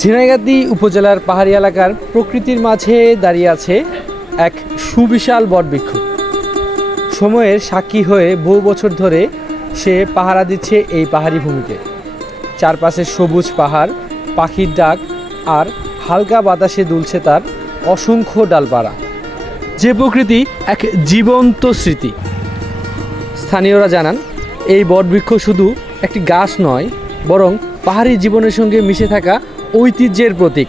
ঝিনাইগাতি উপজেলার পাহাড়ি এলাকার প্রকৃতির মাঝে দাঁড়িয়ে আছে এক সুবিশাল বটবৃক্ষ সময়ের সাক্ষী হয়ে বহু বছর ধরে সে পাহারা দিচ্ছে এই পাহাড়ি ভূমিকে। চারপাশে সবুজ পাহাড়, পাখির ডাক আর হালকা বাতাসে দুলছে তার অসংখ্য ডালপাড়া। যে প্রকৃতি এক জীবন্ত স্মৃতি। স্থানীয়রা জানান, এই বটবৃক্ষ শুধু একটি গাছ নয়, বরং পাহাড়ি জীবনের সঙ্গে মিশে থাকা ঐতিহ্যের প্রতীক।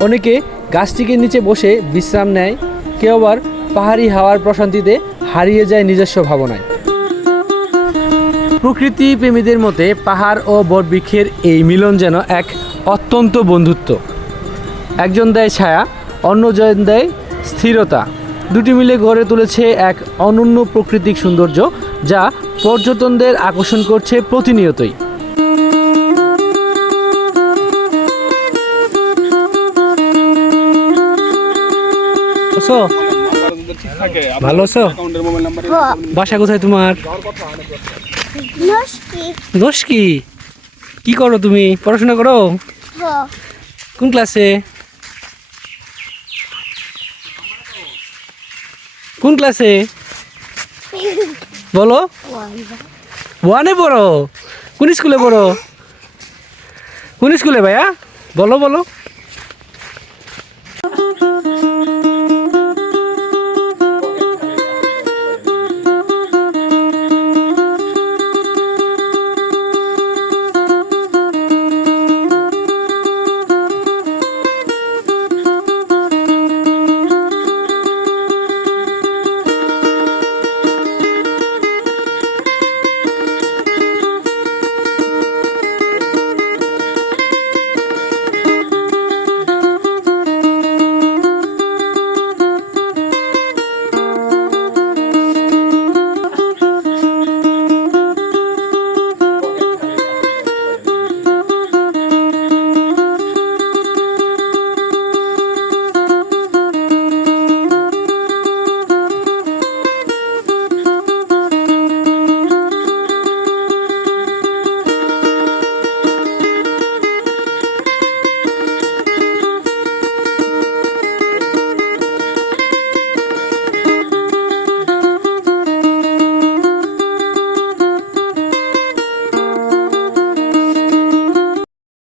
অনেকে গাছটিকে নিচে বসে বিশ্রাম নেয়, কেউ আবার পাহাড়ি হাওয়ার প্রশান্তিতে হারিয়ে যায় নিজস্ব ভাবনায়। প্রকৃতি প্রেমীদের মতে পাহাড় ও বটবৃক্ষের এই মিলন যেন এক অত্যন্ত বন্ধুত্ব। একজন দেয় ছায়া, অন্যজন দেয় স্থিরতা। দুটি মিলে গড়ে তুলেছে এক অনন্য প্রাকৃতিক সৌন্দর্য যা পর্যটনদের আকর্ষণ করছে প্রতিনিয়তই। আছো? ভালো আছো? বাসা কোথায় তোমার? নস্কি। কি করো তুমি? পড়াশোনা করো? কোন ক্লাসে? কোন ক্লাসে? বলো। ওয়ানে পড়ো। কোন স্কুলে পড়ো? কোন স্কুলে ভাইয়া? বলো বলো।